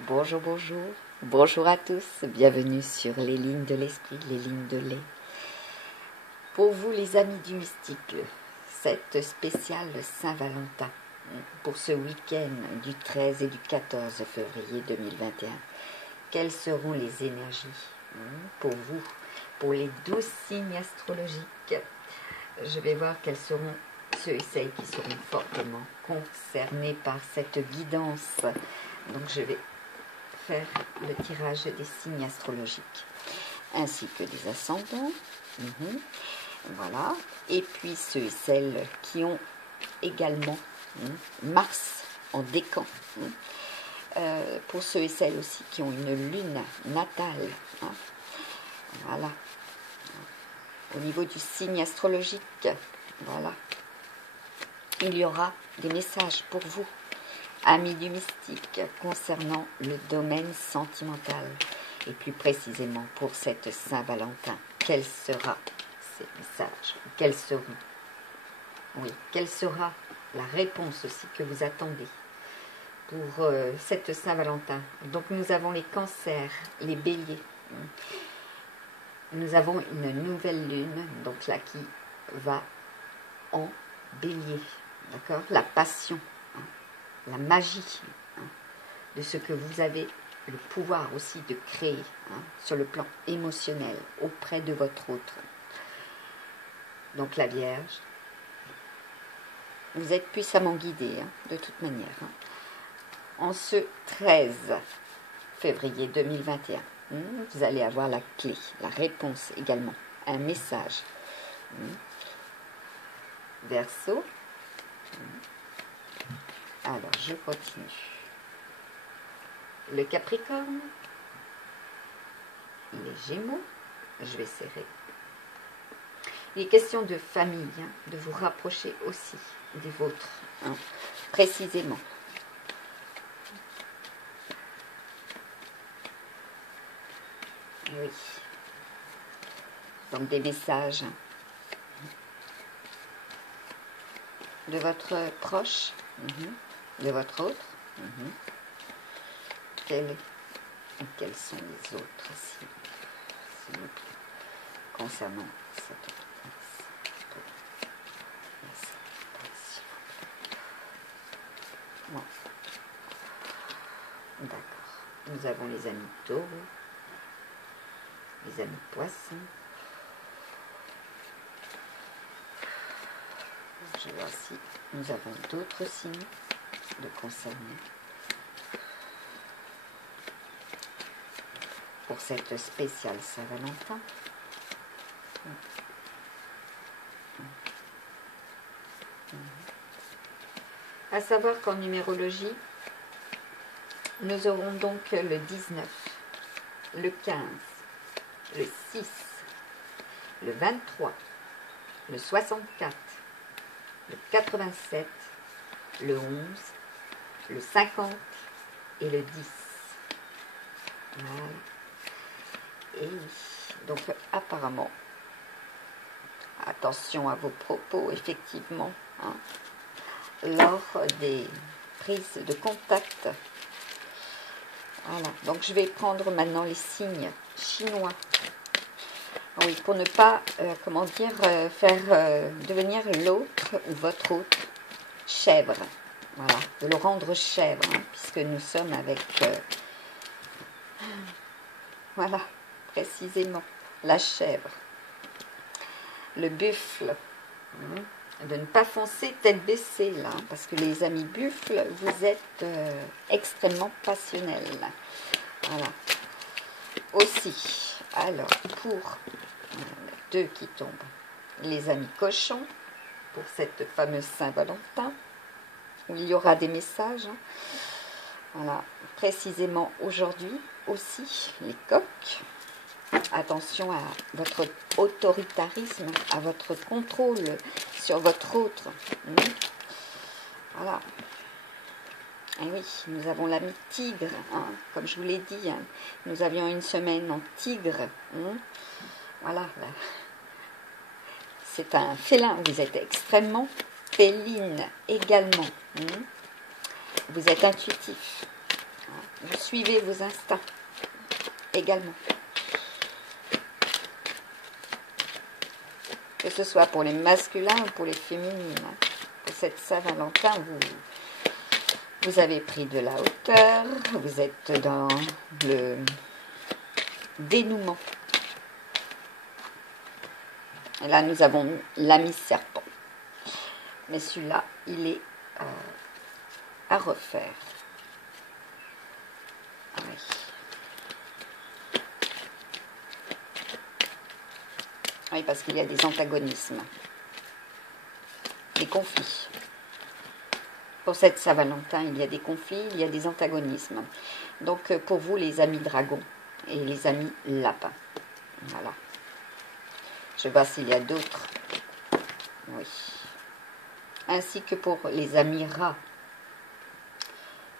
Bonjour, bonjour, bonjour à tous, bienvenue sur les lignes de l'esprit, les lignes de lait. Pour vous les amis du mystique, cette spéciale Saint-Valentin, pour ce week-end du 13 et du 14 février 2021, quelles seront les énergies pour vous, pour les 12 signes astrologiques? Je vais voir quels seront ceux et celles qui seront fortement concernés par cette guidance. Donc je vais faire le tirage des signes astrologiques ainsi que des ascendants. Voilà. Et puis ceux et celles qui ont également Mars en décan. Pour ceux et celles aussi qui ont une lune natale. Voilà. Au niveau du signe astrologique, voilà. Il y aura des messages pour vous, amis du mystique, concernant le domaine sentimental. Et plus précisément pour cette Saint-Valentin, quel sera ces messages? Quels seront? Oui, quelle sera la réponse aussi que vous attendez pour cette Saint-Valentin? Donc nous avons les cancers, les béliers. Nous avons une nouvelle lune, donc là qui va en bélier. D'accord? La passion, la magie de ce que vous avez le pouvoir aussi de créer sur le plan émotionnel auprès de votre autre. Donc la Vierge, vous êtes puissamment guidé de toute manière. En ce 13 février 2021, vous allez avoir la clé, la réponse également, un message. Verseau. Alors je continue. Le Capricorne, les Gémeaux, je vais serrer. Il est question de famille, de vous rapprocher aussi des vôtres, précisément. Oui. Donc des messages de votre proche, de votre autre. Quels sont les autres s'il vous plaît, concernant cette bon. D'accord. Nous avons les amis taureaux, les amis poissons. Je vois si nous avons d'autres signes de concernés pour cette spéciale Saint-Valentin. À savoir qu'en numérologie, nous aurons donc le 19, le 15, le 6, le 23, le 64, le 87, le 11, le 50 et le 10. Voilà. Et donc apparemment, attention à vos propos, effectivement, lors des prises de contact. Voilà, donc je vais prendre maintenant les signes chinois. Oui, pour ne pas, faire devenir l'autre ou votre autre chèvre. Voilà, de le rendre chèvre, puisque nous sommes avec, voilà, précisément, la chèvre. Le buffle. De ne pas foncer tête baissée, là, parce que les amis buffles, vous êtes extrêmement passionnels. Voilà. Aussi, alors, pour deux qui tombent, les amis cochons, pour cette fameuse Saint-Valentin, où il y aura des messages. Voilà, précisément aujourd'hui aussi, les coqs. Attention à votre autoritarisme, à votre contrôle sur votre autre. Voilà. Et oui, nous avons l'ami tigre, comme je vous l'ai dit. Nous avions une semaine en tigre. Voilà. C'est un félin. Vous êtes extrêmement féline également. Vous êtes intuitif. Vous suivez vos instincts également. Que ce soit pour les masculins ou pour les féminines. Pour cette Saint-Valentin, vous avez pris de la hauteur, vous êtes dans le dénouement. Et là, nous avons l'ami serpent. Mais celui-là, il est à refaire. Oui. Oui, parce qu'il y a des antagonismes, des conflits. Pour cette Saint-Valentin, il y a des conflits, il y a des antagonismes. Donc, pour vous, les amis dragons et les amis lapins. Voilà. Je vois s'il y a d'autres. Oui. Ainsi que pour les amis rats.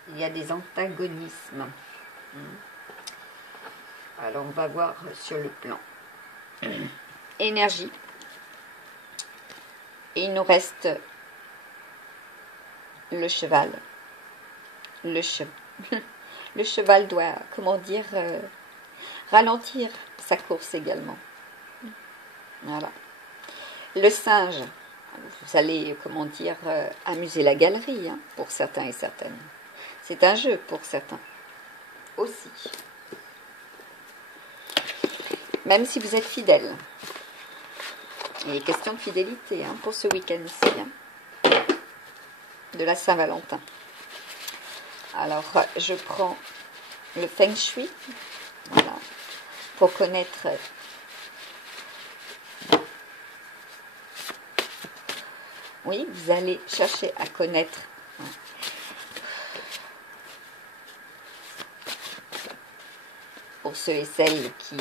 Il y a des antagonismes. Alors, on va voir sur le plan énergie. Et il nous reste le cheval. Le cheval doit, comment dire, ralentir sa course également. Voilà. Le singe, vous allez, comment dire, amuser la galerie, hein, pour certains et certaines. C'est un jeu pour certains aussi. Même si vous êtes fidèle. Il est question de fidélité, hein, pour ce week-end-ci, hein, de la Saint-Valentin. Alors, je prends le Feng Shui, voilà, pour connaître oui, vous allez chercher à connaître pour ceux et celles qui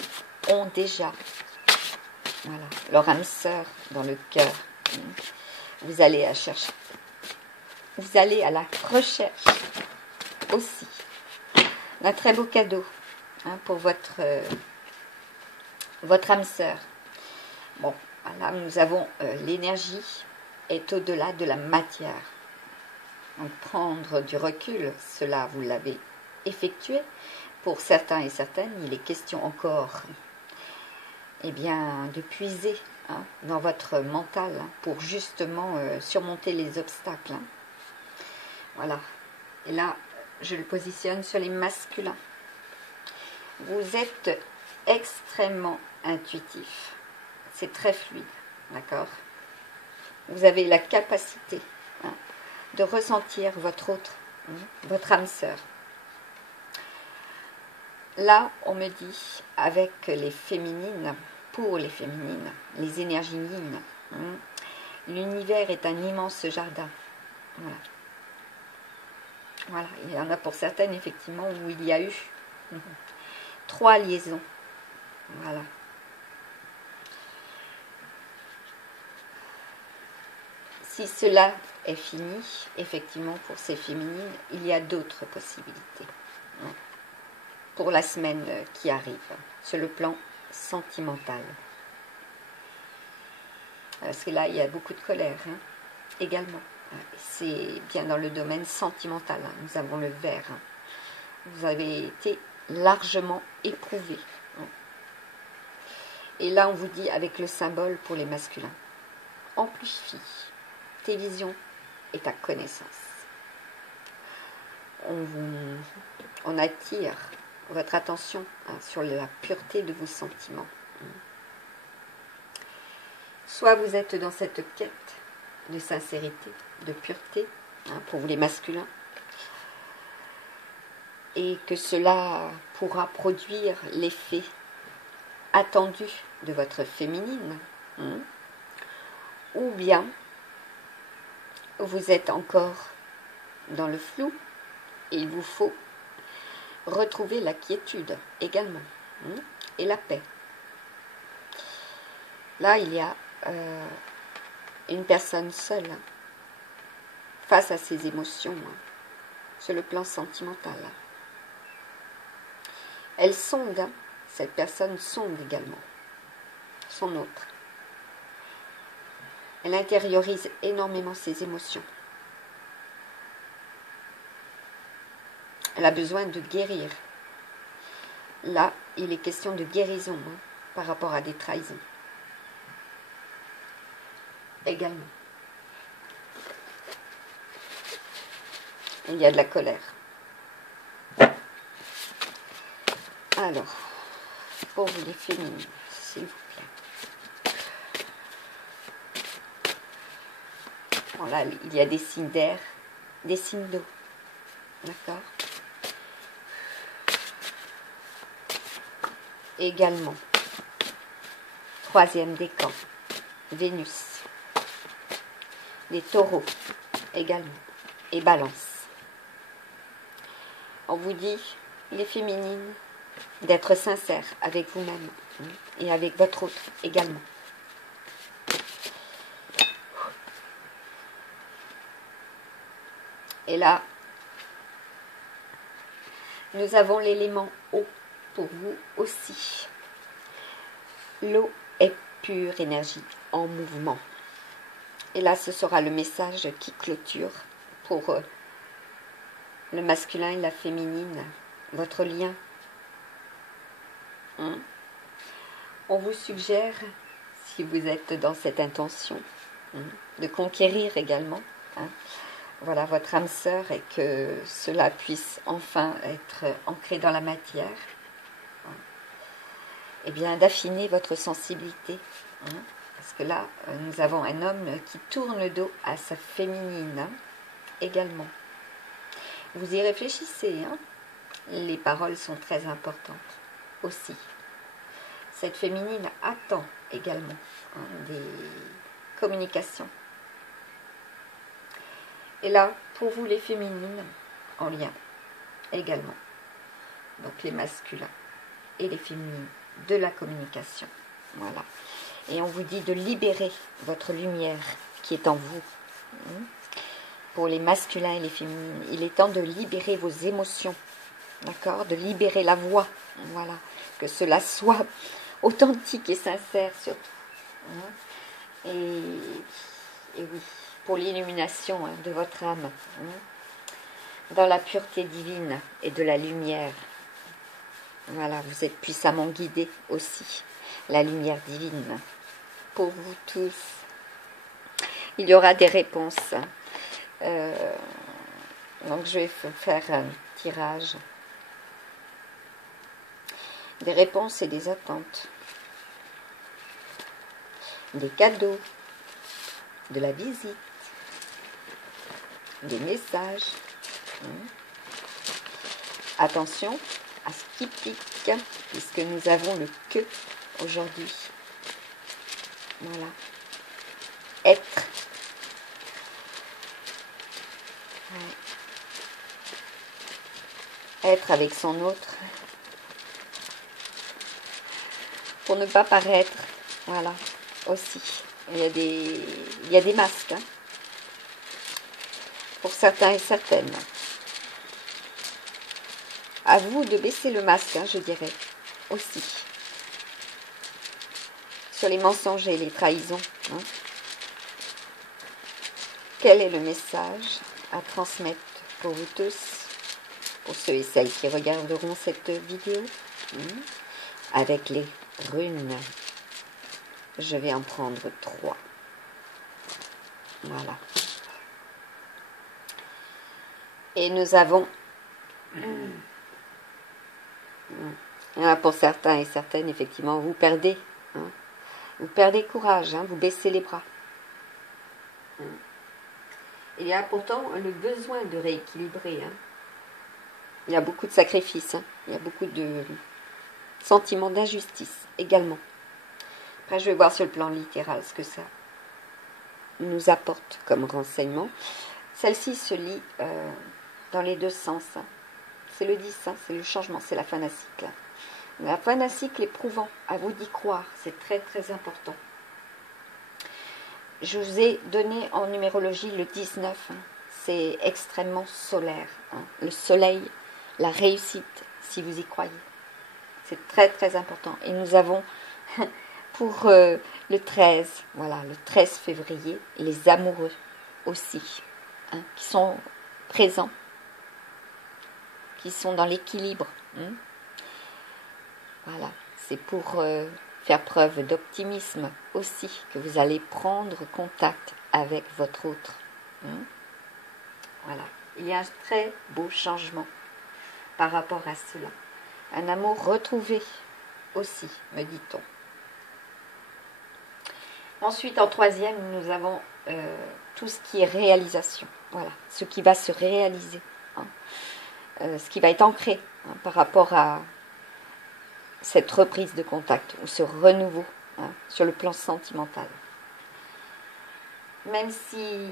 ont déjà, voilà, leur âme sœur dans le cœur. Vous allez chercher. Vous allez à la recherche aussi d'un très beau cadeau, hein, pour votre âme sœur. Bon, là nous avons l'énergie est au-delà de la matière. Donc prendre du recul, cela vous l'avez effectué. Pour certains et certaines, il est question encore, eh bien, de puiser, hein, dans votre mental, hein, pour justement surmonter les obstacles. Hein. Voilà. Et là, je le positionne sur les masculins. Vous êtes extrêmement intuitif. C'est très fluide, d'accord ? Vous avez la capacité, hein, de ressentir votre autre, hein, votre âme sœur. Là, on me dit, avec les féminines, pour les féminines, les énergies yin, hein, l'univers est un immense jardin. Voilà. Voilà, il y en a pour certaines, effectivement, où il y a eu 3 liaisons. Voilà. Si cela est fini, effectivement, pour ces féminines, il y a d'autres possibilités. Pour la semaine qui arrive, sur le plan sentimental. Parce que là, il y a beaucoup de colère, hein, également. C'est bien dans le domaine sentimental. Hein. Nous avons le vert. Hein. Vous avez été largement éprouvé. Hein. Et là, on vous dit, avec le symbole pour les masculins, amplifie tes visions et ta connaissance. On attire votre attention, hein, sur la pureté de vos sentiments. Soit vous êtes dans cette quête de sincérité, de pureté, hein, pour vous les masculins, et que cela pourra produire l'effet attendu de votre féminine, hein, ou bien vous êtes encore dans le flou et il vous faut retrouver la quiétude également, hein, et la paix. Là, il y a une personne seule, hein, face à ses émotions, hein, sur le plan sentimental. Elle sonde, hein, cette personne sonde également son autre. Elle intériorise énormément ses émotions. Elle a besoin de guérir. Là, il est question de guérison hein, par rapport à des trahisons. Également. Il y a de la colère. Alors, pour vous les féminines, s'il vous plaît. Bon, là, il y a des signes d'air, des signes d'eau. D'accord? Également, troisième décan, Vénus. Les taureaux, également. Et balance. On vous dit, les féminines, d'être sincères avec vous-même hein, et avec votre autre également. Et là, nous avons l'élément eau pour vous aussi. L'eau est pure énergie en mouvement. Et là, ce sera le message qui clôture pour le masculin et la féminine, votre lien. Hein? On vous suggère, si vous êtes dans cette intention, hein, de conquérir également, hein, voilà, votre âme sœur et que cela puisse enfin être ancré dans la matière, hein, et bien d'affiner votre sensibilité. Hein, parce que là, nous avons un homme qui tourne le dos à sa féminine, hein, également. Vous y réfléchissez, hein. Les paroles sont très importantes aussi. Cette féminine attend également hein, des communications. Et là, pour vous les féminines, en lien également. Donc les masculins et les féminines de la communication. Voilà. Et on vous dit de libérer votre lumière qui est en vous. Pour les masculins et les féminines, il est temps de libérer vos émotions, d'accord, de libérer la voix, voilà, que cela soit authentique et sincère surtout. Et oui, pour l'illumination hein, de votre âme, dans la pureté divine et de la lumière. Voilà, vous êtes puissamment guidés aussi, la lumière divine. Pour vous tous, il y aura des réponses. Donc je vais faire un tirage des réponses et des attentes, des cadeaux, de la visite, des messages. Attention à ce qui pique, puisque nous avons le que aujourd'hui. Voilà. Être. Être avec son autre. Pour ne pas paraître. Voilà. Aussi. Il y a des masques. Hein, pour certains et certaines. À vous de baisser le masque, hein, je dirais. Aussi. Sur les mensonges et les trahisons. Hein. Quel est le message à transmettre pour vous tous, pour ceux et celles qui regarderont cette vidéo, avec les runes? Je vais en prendre 3. Voilà. Et nous avons, pour certains et certaines, effectivement, vous perdez. Hein, vous perdez courage, hein, vous baissez les bras. Il y a pourtant le besoin de rééquilibrer. Hein. Il y a beaucoup de sacrifices. Hein. Il y a beaucoup de sentiments d'injustice également. Après, je vais voir sur le plan littéral ce que ça nous apporte comme renseignement. Celle-ci se lit dans les deux sens. Hein. C'est le 10, hein, c'est le changement, c'est la fin d'un cycle. La fin d'un cycle éprouvant, à vous d'y croire, c'est très très important. Je vous ai donné en numérologie le 19, hein. C'est extrêmement solaire. Hein. Le soleil, la réussite, si vous y croyez. C'est très très important. Et nous avons pour le 13, voilà, le 13 février, les amoureux aussi, hein, qui sont présents, qui sont dans l'équilibre. Voilà, c'est pour faire preuve d'optimisme aussi que vous allez prendre contact avec votre autre. Voilà, il y a un très beau changement par rapport à cela. Un amour retrouvé aussi, me dit-on. Ensuite, en troisième, nous avons tout ce qui est réalisation. Voilà, ce qui va se réaliser, ce qui va être ancré par rapport à cette reprise de contact ou ce renouveau sur le plan sentimental. Même si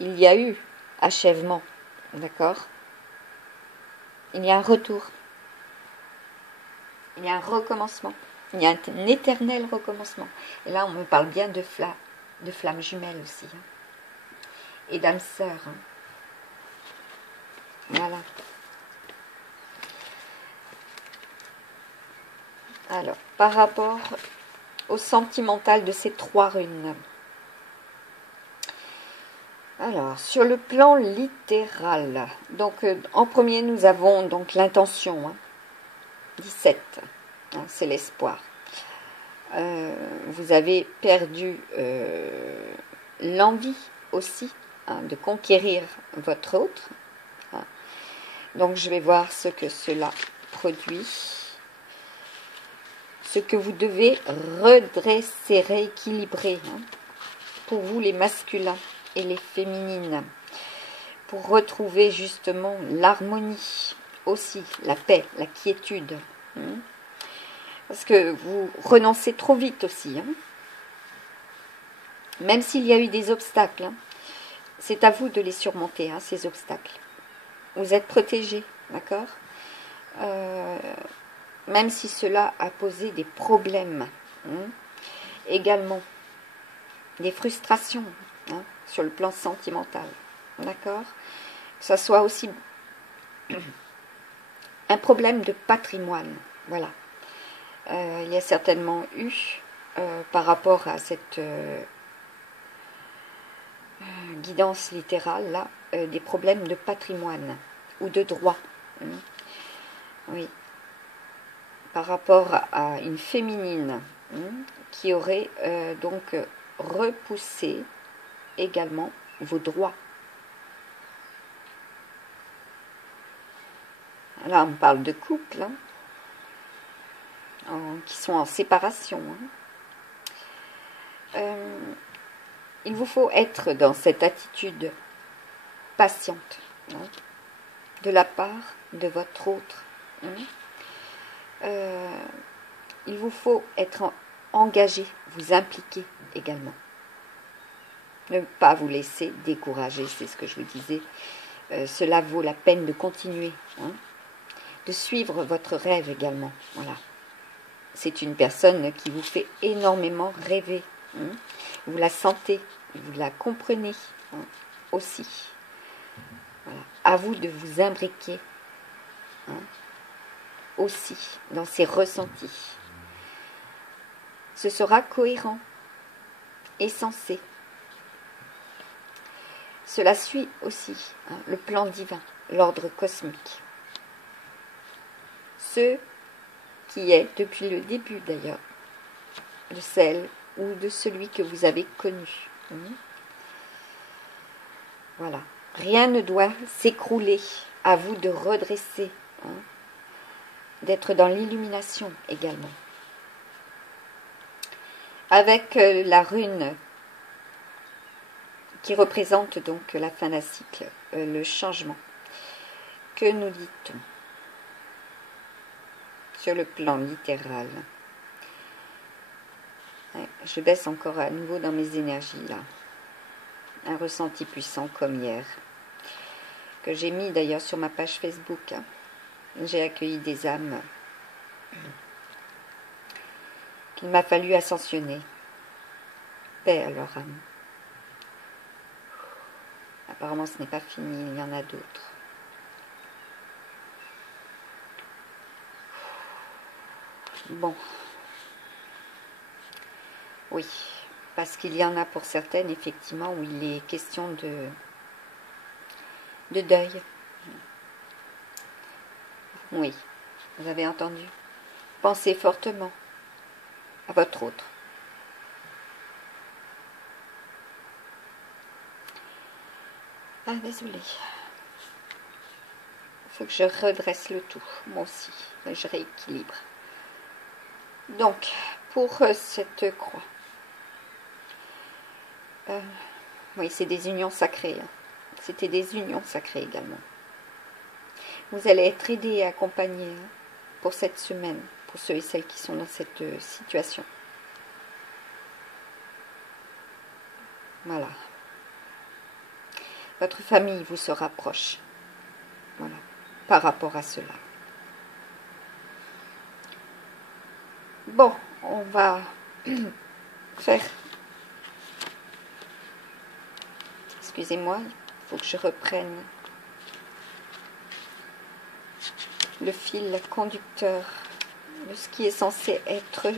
il y a eu achèvement, d'accord, il y a un retour, il y a un recommencement, il y a un éternel recommencement. Et là, on me parle bien de flammes jumelles aussi, et d'âmes sœurs. Voilà. Alors, par rapport au sentimental de ces trois runes. Alors, sur le plan littéral, donc en premier, nous avons donc l'intention, 17, c'est l'espoir. Vous avez perdu l'envie aussi de conquérir votre autre. Donc, je vais voir ce que cela produit. Ce que vous devez redresser, rééquilibrer, pour vous les masculins et les féminines, pour retrouver justement l'harmonie, aussi la paix, la quiétude, parce que vous renoncez trop vite aussi, même s'il y a eu des obstacles, c'est à vous de les surmonter, ces obstacles. Vous êtes protégés, d'accord, même si cela a posé des problèmes, également des frustrations sur le plan sentimental, d'accord, que ce soit aussi un problème de patrimoine, voilà. Il y a certainement eu, par rapport à cette guidance littérale, là, des problèmes de patrimoine ou de droit, oui, par rapport à une féminine qui aurait donc repoussé également vos droits. Là, on parle de couples qui sont en séparation. Il vous faut être dans cette attitude patiente de la part de votre autre. Il vous faut être engagé, vous impliquer également. Ne pas vous laisser décourager, c'est ce que je vous disais. Cela vaut la peine de continuer, de suivre votre rêve également. Voilà. C'est une personne qui vous fait énormément rêver. Vous la sentez, vous la comprenez aussi. Voilà. À vous de vous imbriquer aussi dans ces ressentis. Ce sera cohérent et sensé. Cela suit aussi le plan divin, l'ordre cosmique. Ce qui est, depuis le début d'ailleurs, de celle ou de celui que vous avez connu. Voilà. Rien ne doit s'écrouler. À vous de redresser, d'être dans l'illumination également. Avec la rune qui représente donc la fin d'un cycle, le changement. Que nous dit-on sur le plan littéral? Je baisse encore à nouveau dans mes énergies là. Un ressenti puissant comme hier, que j'ai mis d'ailleurs sur ma page Facebook. J'ai accueilli des âmes qu'il m'a fallu ascensionner. Paix à leur âme. Apparemment ce n'est pas fini, il y en a d'autres. Bon. Oui, parce qu'il y en a pour certaines, effectivement, où il est question de deuil. Oui, vous avez entendu. Pensez fortement à votre autre. Ah, désolée. Il faut que je redresse le tout, moi aussi. Je rééquilibre. Donc, pour cette croix. Oui, c'est des unions sacrées. Hein. C'était des unions sacrées également. Vous allez être aidés et accompagnés hein, pour cette semaine, pour ceux et celles qui sont dans cette situation. Voilà. Votre famille vous sera proche. Voilà. Par rapport à cela. Bon, on va faire... Excusez-moi, il faut que je reprenne le fil conducteur de ce qui est censé être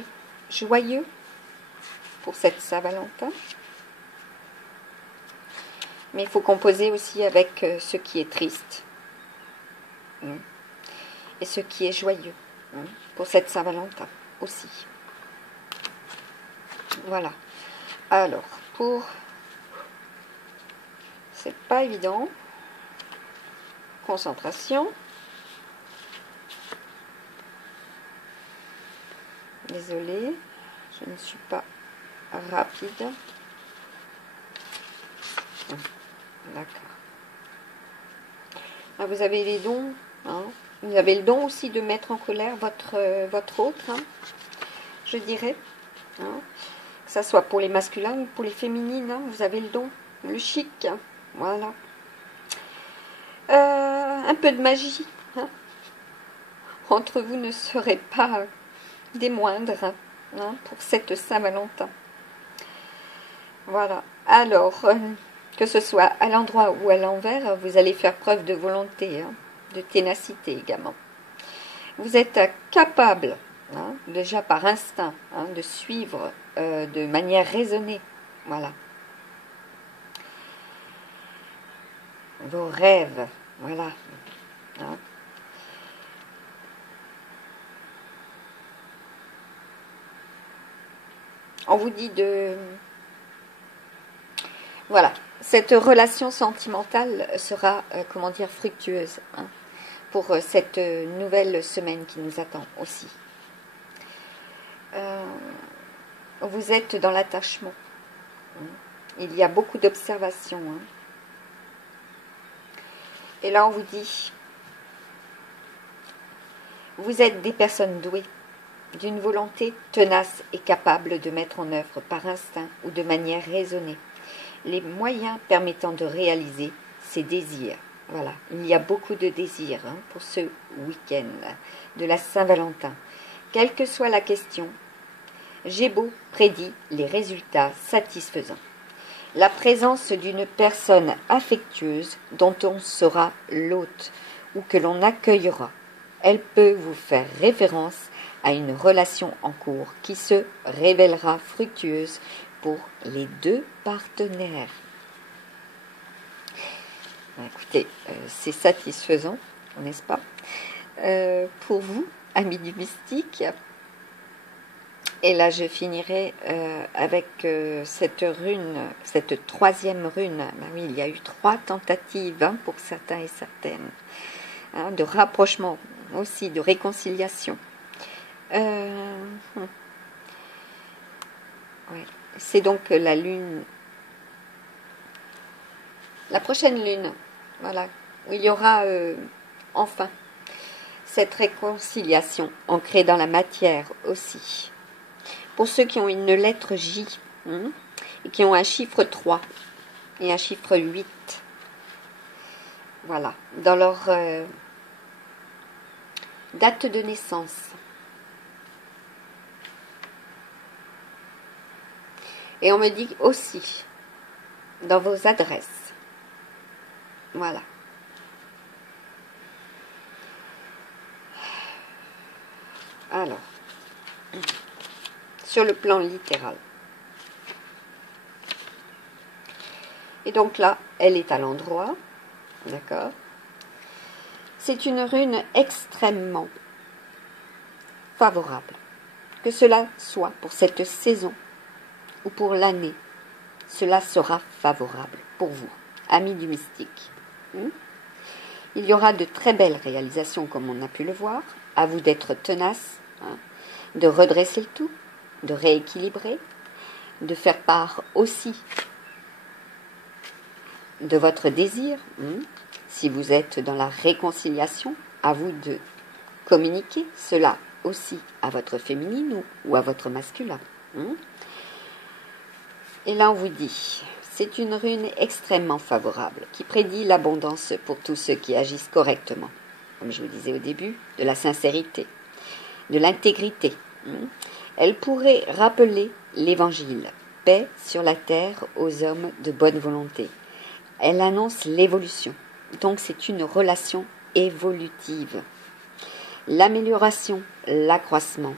joyeux pour cette Saint-Valentin. Mais il faut composer aussi avec ce qui est triste et ce qui est joyeux pour cette Saint-Valentin aussi. Voilà. Alors, pour... C'est pas évident. Concentration. Désolée, je ne suis pas rapide. D'accord. Ah, vous avez les dons. Hein. Vous avez le don aussi de mettre en colère votre autre. Hein, je dirais. Hein. Que ça soit pour les masculins ou pour les féminines. Hein, vous avez le don. Le chic. Hein. Voilà. Un peu de magie. Hein. Entre vous ne serait pas des moindres hein, pour cette Saint-Valentin. Voilà. Alors, que ce soit à l'endroit ou à l'envers, vous allez faire preuve de volonté, hein, de ténacité également. Vous êtes capable, hein, déjà par instinct, hein, de suivre de manière raisonnée, voilà, vos rêves, voilà. Hein. On vous dit de... Voilà, cette relation sentimentale sera, comment dire, fructueuse hein, pour cette nouvelle semaine qui nous attend aussi. Vous êtes dans l'attachement. Il y a beaucoup d'observations. Hein. Et là, on vous dit, vous êtes des personnes douées, d'une volonté tenace et capable de mettre en œuvre par instinct ou de manière raisonnée les moyens permettant de réaliser ses désirs. Voilà, il y a beaucoup de désirs hein, pour ce week-end de la Saint-Valentin. Quelle que soit la question, Gémeaux prédit les résultats satisfaisants. La présence d'une personne affectueuse dont on sera l'hôte ou que l'on accueillera, elle peut vous faire référence à une relation en cours qui se révélera fructueuse pour les deux partenaires. Écoutez, c'est satisfaisant, n'est-ce pas, pour vous, amis du mystique. Et là, je finirai avec cette rune, cette troisième rune. Ben oui, il y a eu 3 tentatives hein, pour certains et certaines, hein, de rapprochement aussi, de réconciliation. Ouais. C'est donc la lune, la prochaine lune, voilà, où il y aura enfin cette réconciliation ancrée dans la matière aussi. Pour ceux qui ont une lettre J hein, et qui ont un chiffre 3 et un chiffre 8, voilà, dans leur date de naissance. Et on me dit aussi dans vos adresses. Voilà. Alors, sur le plan littéral. Et donc là, elle est à l'endroit. D'accord. c'est une rune extrêmement favorable. Que cela soit pour cette saison ou pour l'année, cela sera favorable pour vous, amis du mystique. Il y aura de très belles réalisations comme on a pu le voir. À vous d'être tenace, de redresser le tout, de rééquilibrer, de faire part aussi de votre désir. Si vous êtes dans la réconciliation, à vous de communiquer cela aussi à votre féminine ou à votre masculin. Et là on vous dit, c'est une rune extrêmement favorable qui prédit l'abondance pour tous ceux qui agissent correctement. Comme je vous disais au début, de la sincérité, de l'intégrité. Elle pourrait rappeler l'évangile, paix sur la terre aux hommes de bonne volonté. Elle annonce l'évolution, donc c'est une relation évolutive. L'amélioration, l'accroissement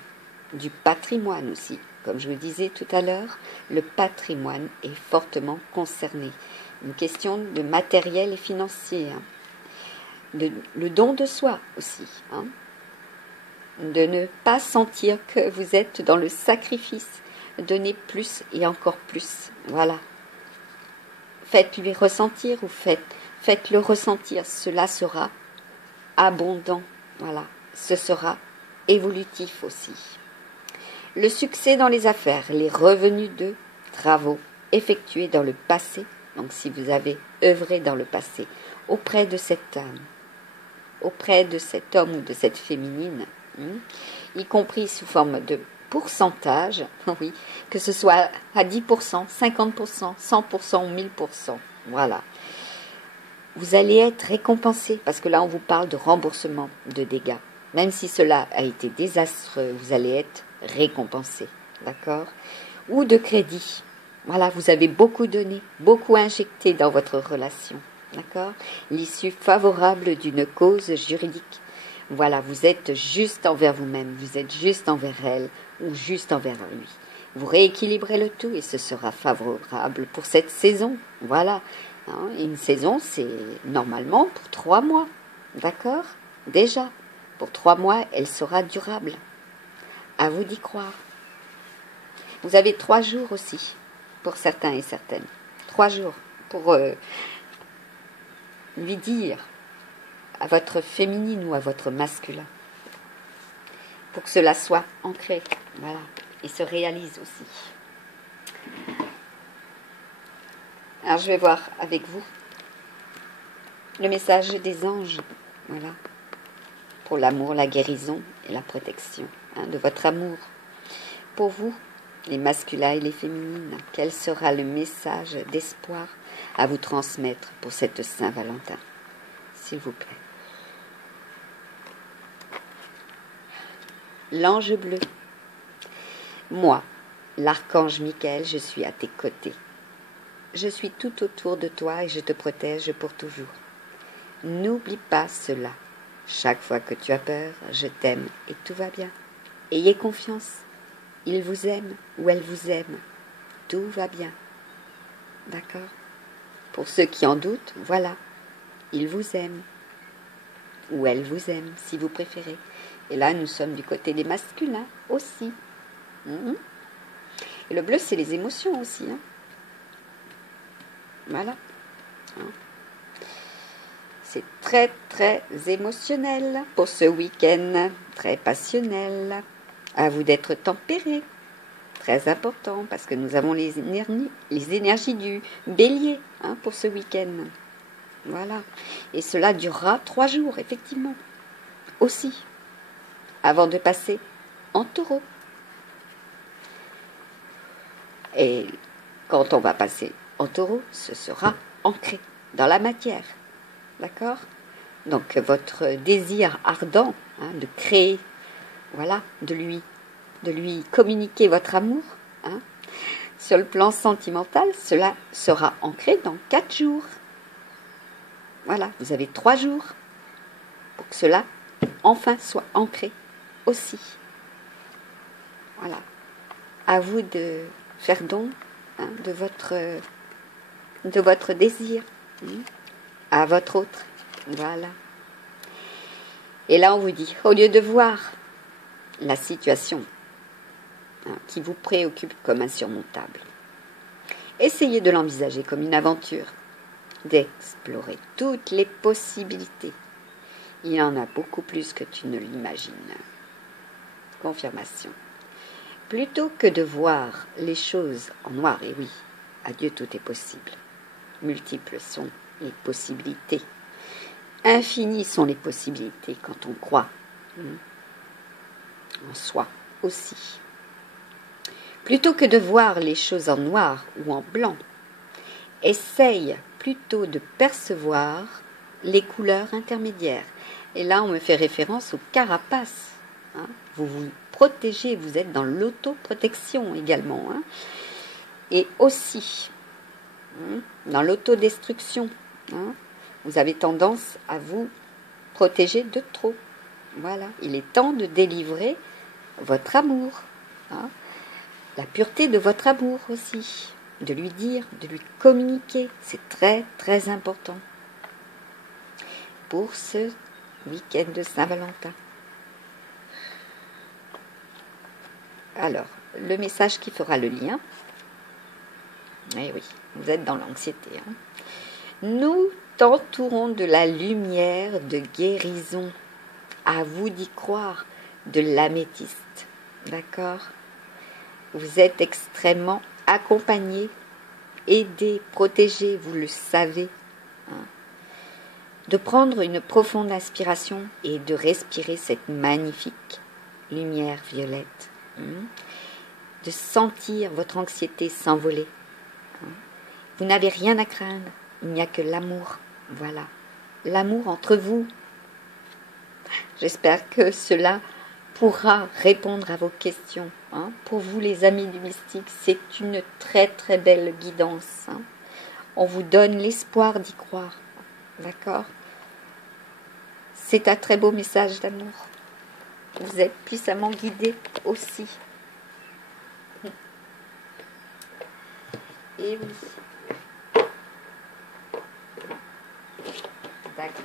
du patrimoine aussi. Comme je vous disais tout à l'heure, le patrimoine est fortement concerné. Une question de matériel et financier. Le don de soi aussi. De ne pas sentir que vous êtes dans le sacrifice. Donnez plus et encore plus. Voilà. Faites-lui ressentir ou faites-le ressentir. Cela sera abondant. Voilà. Ce sera évolutif aussi. Le succès dans les affaires, les revenus de travaux effectués dans le passé, donc si vous avez œuvré dans le passé auprès de cette âme, auprès de cet homme ou de cette féminine, y compris sous forme de pourcentage, oui, que ce soit à 10%, 50%, 100% ou 1000%, voilà. Vous allez être récompensé, parce que là on vous parle de remboursement de dégâts. Même si cela a été désastreux, vous allez être récompensé, d'accord? Ou de crédit. Voilà, vous avez beaucoup donné, beaucoup injecté dans votre relation, d'accord? L'issue favorable d'une cause juridique. Voilà, vous êtes juste envers vous-même, vous êtes juste envers elle ou juste envers lui. Vous rééquilibrez le tout et ce sera favorable pour cette saison. Voilà, une saison, c'est normalement pour 3 mois, d'accord? Déjà. Pour 3 mois, elle sera durable. À vous d'y croire. Vous avez 3 jours aussi, pour certains et certaines. 3 jours pour lui dire à votre féminine ou à votre masculin. Pour que cela soit ancré, voilà, et se réalise aussi. Alors je vais voir avec vous le message des anges, voilà. Pour l'amour, la guérison et la protection de votre amour. Pour vous, les masculins et les féminines, quel sera le message d'espoir à vous transmettre pour cette Saint-Valentin, s'il vous plaît. L'ange bleu. Moi, l'archange Michael, je suis à tes côtés. Je suis tout autour de toi et je te protège pour toujours. N'oublie pas cela. Chaque fois que tu as peur, je t'aime et tout va bien. Ayez confiance. Il vous aime ou elle vous aime. Tout va bien. D'accord? Pour ceux qui en doutent, voilà. Il vous aime. Ou elle vous aime, si vous préférez. Et là, nous sommes du côté des masculins aussi. Et le bleu, c'est les émotions aussi. Voilà. C'est très, très émotionnel pour ce week-end. Très passionnel. À vous d'être tempéré. Très important, parce que nous avons les énergies du bélier pour ce week-end. Voilà. Et cela durera 3 jours, effectivement. Aussi. Avant de passer en taureau. Et quand on va passer en taureau, ce sera ancré dans la matière. D'accord? Donc votre désir ardent de créer, voilà, de lui communiquer votre amour, sur le plan sentimental, cela sera ancré dans 4 jours. Voilà, vous avez 3 jours pour que cela enfin soit ancré aussi. Voilà. À vous de faire don de votre désir à votre autre. Voilà. Et là, on vous dit, au lieu de voir la situation qui vous préoccupe comme insurmontable, essayez de l'envisager comme une aventure, d'explorer toutes les possibilités. Il y en a beaucoup plus que tu ne l'imagines. Confirmation. Plutôt que de voir les choses en noir, et oui, à Dieu tout est possible. Multiples sont les possibilités. Infinies sont les possibilités quand on croit en soi aussi. Plutôt que de voir les choses en noir ou en blanc, essaye plutôt de percevoir les couleurs intermédiaires. Et là, on me fait référence aux carapaces. Vous vous protégez, vous êtes dans l'autoprotection également. Et aussi, dans l'autodestruction. Vous avez tendance à vous protéger de trop. Voilà, il est temps de délivrer votre amour. La pureté de votre amour aussi. De lui dire, de lui communiquer. C'est très, très important. Pour ce week-end de Saint-Valentin. Alors, le message qui fera le lien. Eh oui, vous êtes dans l'anxiété. Nous t'entourons de la lumière de guérison. À vous d'y croire, de l'améthyste. D'accord? Vous êtes extrêmement accompagné, aidé, protégé, vous le savez. De prendre une profonde inspiration et de respirer cette magnifique lumière violette. De sentir votre anxiété s'envoler. Vous n'avez rien à craindre, il n'y a que l'amour. Voilà, l'amour entre vous. J'espère que cela pourra répondre à vos questions. Pour vous, les amis du mystique, c'est une très très belle guidance. On vous donne l'espoir d'y croire. D'accord? C'est un très beau message d'amour. Vous êtes puissamment guidés aussi. Et oui. D'accord.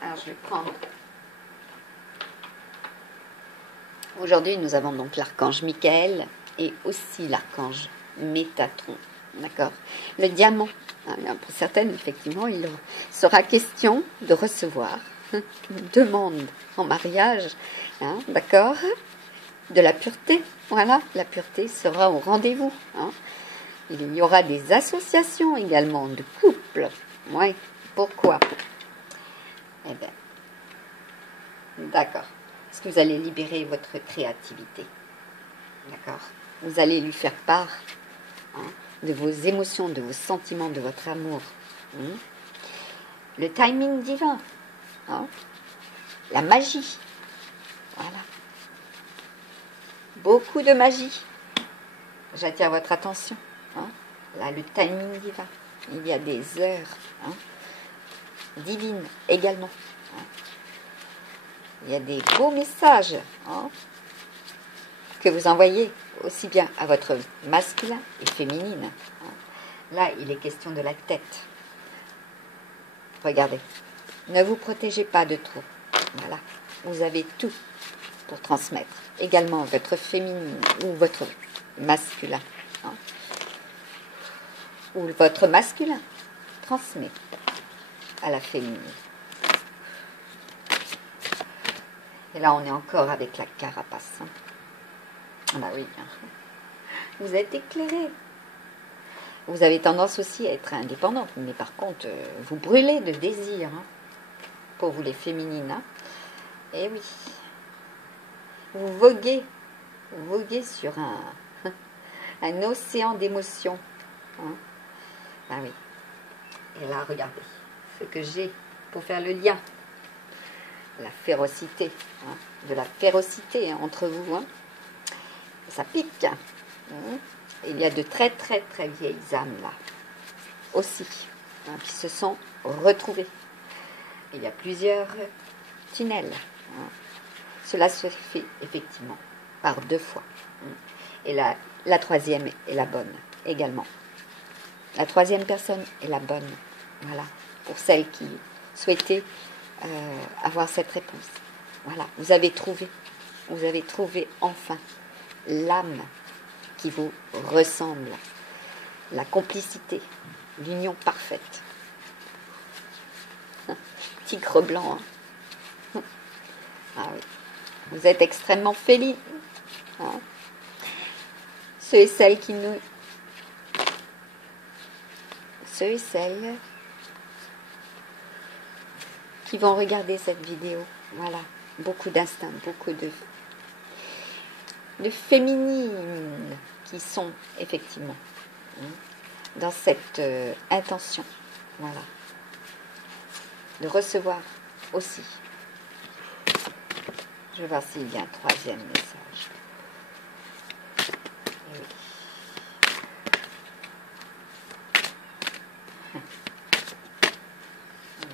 Alors, je vais prendre. Aujourd'hui, nous avons donc l'archange Michael et aussi l'archange Métatron. D'accord? Le diamant. Pour certaines, effectivement, il sera question de recevoir une demande en mariage. D'accord? De la pureté. Voilà, la pureté sera au rendez-vous. Il y aura des associations également de couples. Oui, pourquoi? Eh bien, d'accord. Est-ce que vous allez libérer votre créativité? D'accord? Vous allez lui faire part de vos émotions, de vos sentiments, de votre amour. Le timing divin. La magie. Voilà. Beaucoup de magie. J'attire votre attention. Là, le timing divin. Il y a des heures divines également. Il y a des beaux messages que vous envoyez aussi bien à votre masculin et féminine. Là, il est question de la tête. Regardez. Ne vous protégez pas de trop. Voilà. Vous avez tout pour transmettre. Également votre féminine ou votre masculin. Ou votre masculin transmet à la féminine. Et là, on est encore avec la carapace. Ah bah oui. Vous êtes éclairé. Vous avez tendance aussi à être indépendante. Mais par contre, vous brûlez de désir. Pour vous les féminines. Eh oui. Vous voguez sur un océan d'émotions. Ah oui. Et là, regardez ce que j'ai pour faire le lien. La férocité. De la férocité entre vous. Ça pique. Il y a de très très très vieilles âmes là. Aussi. Qui se sont retrouvées. Il y a plusieurs tunnels. Cela se fait effectivement par 2 fois. Et la troisième est la bonne également. La troisième personne est la bonne. Voilà. Pour celles qui souhaitaient avoir cette réponse. Voilà. Vous avez trouvé. Vous avez trouvé enfin l'âme qui vous ressemble. La complicité. L'union parfaite. Tigre blanc. Hein. Ah oui. Vous êtes extrêmement féline. Hein. Ceux et celles qui vont regarder cette vidéo. Voilà. Beaucoup d'instinct, beaucoup de féminines qui sont effectivement dans cette intention. Voilà. De recevoir aussi. Je vais voir s'il y a un troisième message. Oui.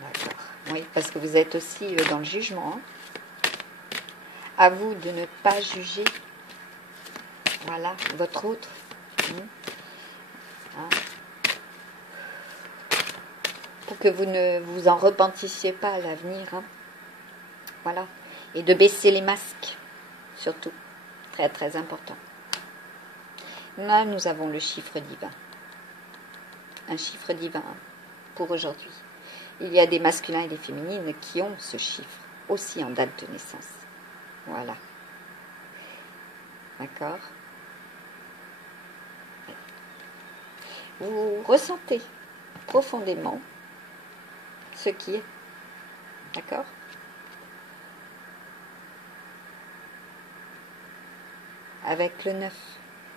D'accord. Oui, parce que vous êtes aussi dans le jugement. Hein. À vous de ne pas juger. Voilà, votre autre. Hein. Pour que vous ne vous en repentissiez pas à l'avenir. Hein. Voilà. Et de baisser les masques, surtout. Très, très important. Là, nous avons le chiffre divin. Un chiffre divin pour aujourd'hui. Il y a des masculins et des féminines qui ont ce chiffre, aussi en date de naissance. Voilà. D'accord? Vous ressentez profondément ce qui est. D'accord? Avec le 9,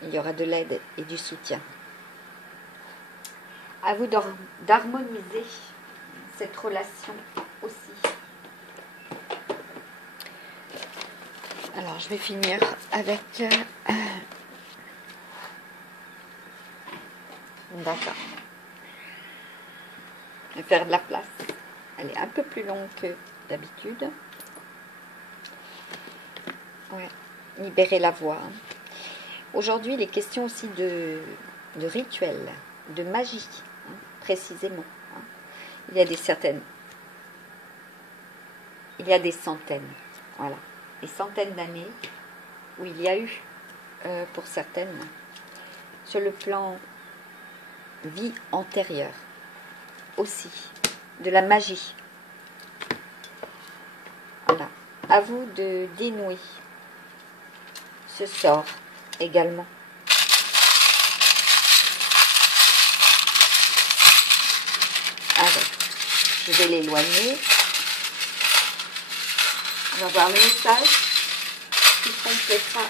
il y aura de l'aide et du soutien. À vous d'harmoniser cette relation aussi. Alors, je vais finir avec... D'accord. Je vais faire de la place. Elle est un peu plus longue que d'habitude. Ouais. Libérer la voix. Aujourd'hui, il est question aussi de rituel, de magie, hein, précisément. Hein. Il y a des centaines, voilà, des centaines d'années où il y a eu, pour certaines, sur le plan vie antérieure, aussi, de la magie. Voilà. À vous de dénouer ce sort également. Alors, je vais l'éloigner. On va voir le message qui complétera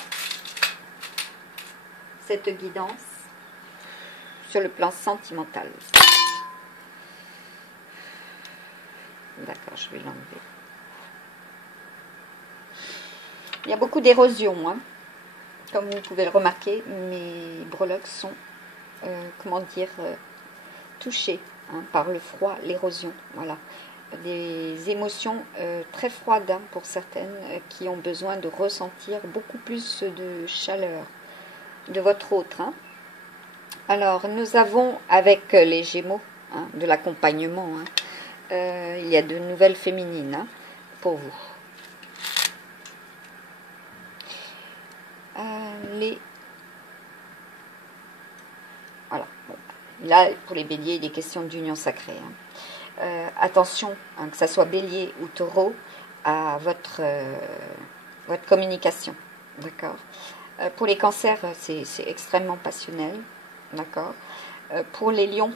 cette guidance sur le plan sentimental. D'accord, je vais l'enlever. Il y a beaucoup d'érosion, hein. Comme vous pouvez le remarquer, mes breloques sont, touchées, hein, par le froid, l'érosion. Voilà. Des émotions très froides, hein, pour certaines, qui ont besoin de ressentir beaucoup plus de chaleur de votre autre. Hein. Alors, nous avons avec les Gémeaux, hein, de l'accompagnement, hein, il y a de nouvelles féminines, hein, pour vous. Voilà. Bon. Là, pour les béliers, il est question d'union sacrée. Hein. Attention, hein, que ça soit bélier ou taureau, à votre communication. D'accord. Pour les cancers, c'est extrêmement passionnel. D'accord. Pour les lions,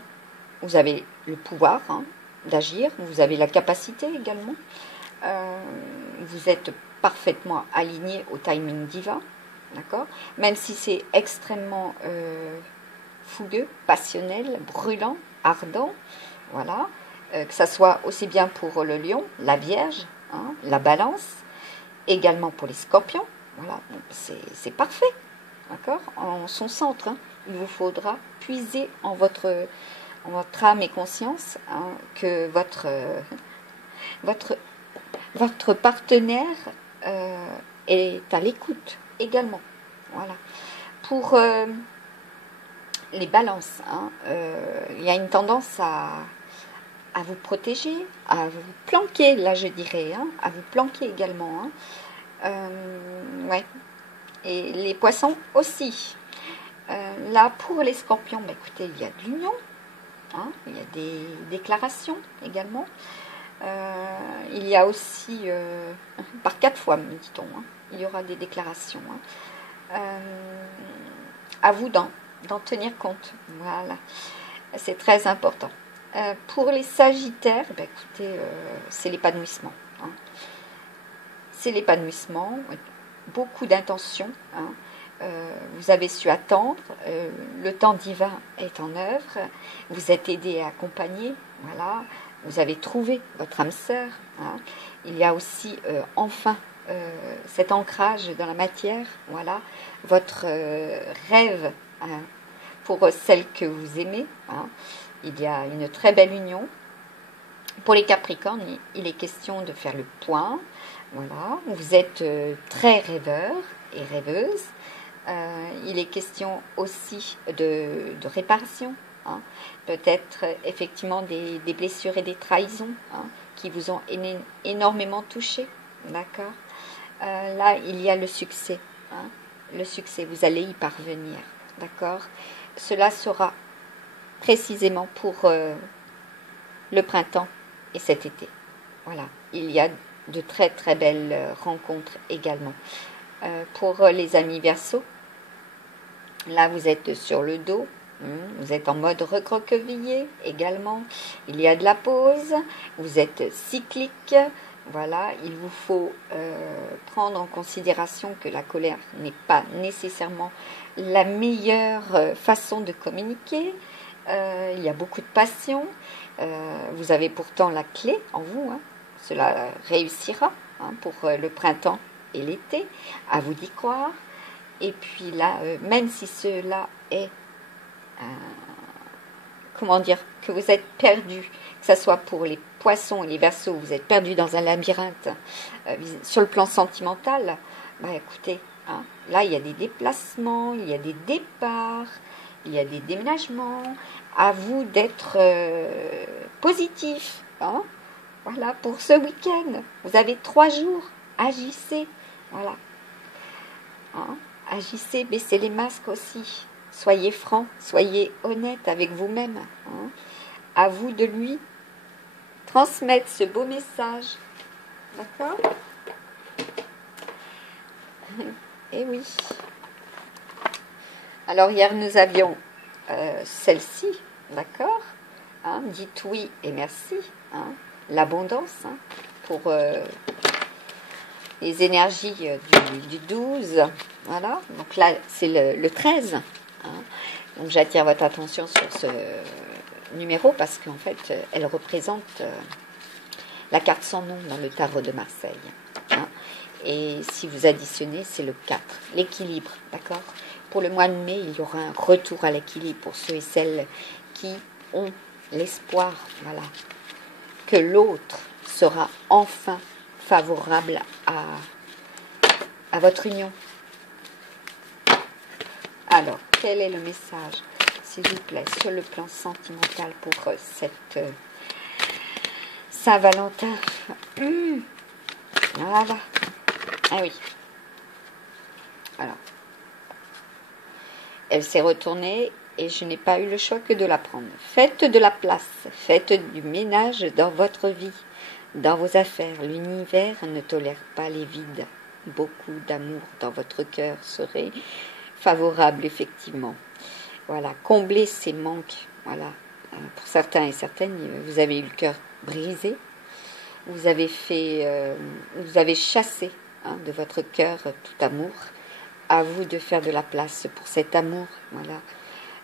vous avez le pouvoir, hein, d'agir. Vous avez la capacité également. Vous êtes parfaitement aligné au timing divin. D'accord. Même si c'est extrêmement fougueux, passionnel, brûlant, ardent, voilà, que ça soit aussi bien pour le lion, la vierge, hein, la balance, également pour les scorpions, voilà, c'est parfait, d'accord, en son centre, hein. Il vous faudra puiser en votre âme et conscience, hein, que votre partenaire est à l'écoute également, voilà, pour les balances, hein, il y a une tendance à vous protéger, à vous planquer, là je dirais, hein, à vous planquer également. Hein. Ouais. Et les poissons aussi. Là, pour les scorpions, bah, écoutez, il y a de l'union, hein, il y a des déclarations également. Il y a aussi, par 4 fois, me dit-on, hein, il y aura des déclarations. Hein. À vous d'en tenir compte. Voilà, c'est très important. Pour les sagittaires, bah, écoutez, c'est l'épanouissement. Hein. C'est l'épanouissement, beaucoup d'intentions. Hein. Vous avez su attendre, le temps divin est en œuvre, vous êtes aidé et accompagné, voilà, vous avez trouvé votre âme sœur. Hein. Il y a aussi enfin cet ancrage dans la matière, voilà, votre rêve hein, pour celle que vous aimez. Hein. Il y a une très belle union. Pour les Capricornes, il est question de faire le point. Voilà, vous êtes très rêveur et rêveuse. Il est question aussi de réparation. Hein. Peut-être effectivement des blessures et des trahisons hein, qui vous ont énormément touché. D'accord. Là, il y a le succès. Hein. Le succès, vous allez y parvenir. D'accord. Cela sera précisément pour le printemps et cet été. Voilà. Il y a de très très belles rencontres également. Pour les amis Verseaux, là vous êtes sur le dos, vous êtes en mode recroquevillé également, il y a de la pause, vous êtes cyclique, voilà, il vous faut prendre en considération que la colère n'est pas nécessairement la meilleure façon de communiquer, il y a beaucoup de passion, vous avez pourtant la clé en vous, hein, cela réussira hein, pour le printemps et l'été, à vous d'y croire. Et puis là, même si cela est, comment dire, que vous êtes perdu, que ce soit pour les poissons et les Verseaux, vous êtes perdu dans un labyrinthe sur le plan sentimental, bah écoutez, hein, là il y a des déplacements, il y a des départs, il y a des déménagements, à vous d'être positif, hein, voilà, pour ce week-end. Vous avez 3 jours, agissez, voilà. Hein, agissez, baissez les masques aussi. Soyez franc, soyez honnête avec vous-même. Hein. À vous de lui transmettre ce beau message. D'accord? Eh oui. Alors hier nous avions celle-ci, d'accord? Hein, dites oui et merci. Hein. L'abondance hein, pour les énergies du 12. Voilà, donc là c'est le 13. Hein. Donc j'attire votre attention sur ce numéro parce qu'en fait elle représente la carte sans nom dans le tarot de Marseille. Hein. Et si vous additionnez, c'est le 4, l'équilibre, d'accord? Pour le mois de mai, il y aura un retour à l'équilibre pour ceux et celles qui ont l'espoir, voilà, que l'autre sera enfin favorable à votre union. Alors, quel est le message, s'il vous plaît, sur le plan sentimental pour cette Saint-Valentin? Voilà. Ah oui. Alors, elle s'est retournée et je n'ai pas eu le choix que de la prendre. Faites de la place, faites du ménage dans votre vie, dans vos affaires. L'univers ne tolère pas les vides. Beaucoup d'amour dans votre cœur serait favorable, effectivement. Voilà, combler ces manques. Voilà, pour certains et certaines, vous avez eu le cœur brisé. Vous avez chassé hein, de votre cœur tout amour. À vous de faire de la place pour cet amour. Voilà.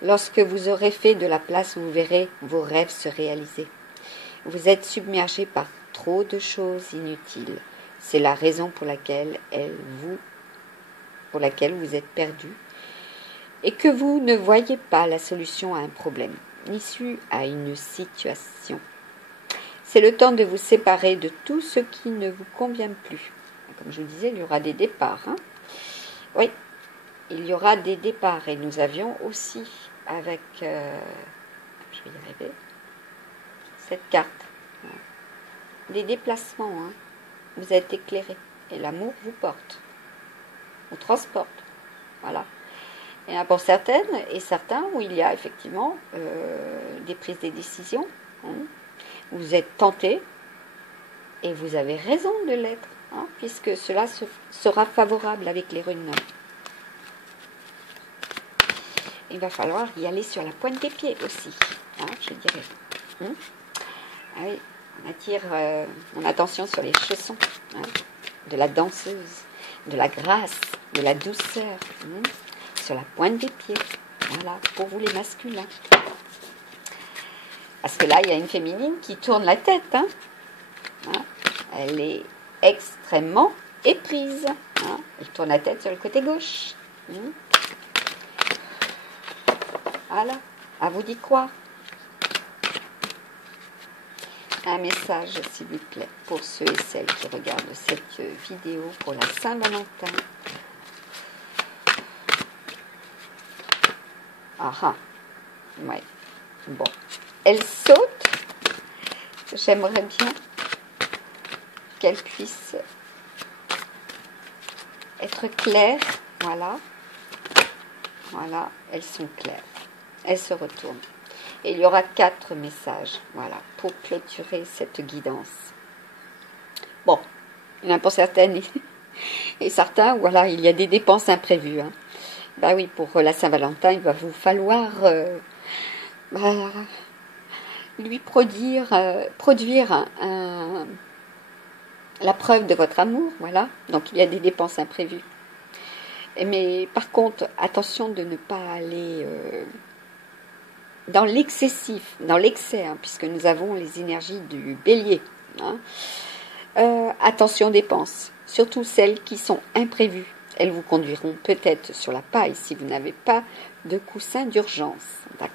Lorsque vous aurez fait de la place, vous verrez vos rêves se réaliser. Vous êtes submergé par trop de choses inutiles. C'est la raison pour laquelle vous êtes perdu et que vous ne voyez pas la solution à un problème, l'issue à une situation. C'est le temps de vous séparer de tout ce qui ne vous convient plus. Comme je vous disais, il y aura des départs. Hein. Oui, il y aura des départs et nous avions aussi avec, je vais y arriver, cette carte. Des déplacements, hein. Vous êtes éclairé et l'amour vous porte, vous transporte. Voilà. Il y en a pour certaines et certains où il y a effectivement des prises de décisions. Hein. Vous êtes tenté et vous avez raison de l'être, hein, puisque cela sera favorable avec les runes. Il va falloir y aller sur la pointe des pieds aussi, hein, je dirais. Hein. Ah oui, on attire mon attention sur les chaussons, hein, de la danseuse, de la grâce, de la douceur, hein, sur la pointe des pieds. Voilà, pour vous les masculins. Parce que là, il y a une féminine qui tourne la tête. Hein. Hein. Elle est extrêmement éprise. Hein. Elle tourne la tête sur le côté gauche. Hein. Voilà, à vous d'y croire. Un message, s'il vous plaît, pour ceux et celles qui regardent cette vidéo pour la Saint-Valentin. Ah ah, ouais, bon. Elle saute. J'aimerais bien qu'elle puisse être claire. Voilà. Voilà, elles sont claires. Elles se retournent. Et il y aura 4 messages, voilà, pour clôturer cette guidance. Bon, il y en a pour certaines et certains, voilà, il y a des dépenses imprévues. Hein. Ben oui, pour la Saint-Valentin, il va vous falloir lui produire la preuve de votre amour, voilà. Donc il y a des dépenses imprévues. Mais par contre, attention de ne pas aller dans l'excessif, dans l'excès, hein, puisque nous avons les énergies du bélier. Hein. Attention dépenses, surtout celles qui sont imprévues. Elles vous conduiront peut-être sur la paille si vous n'avez pas de coussin d'urgence. D'accord ?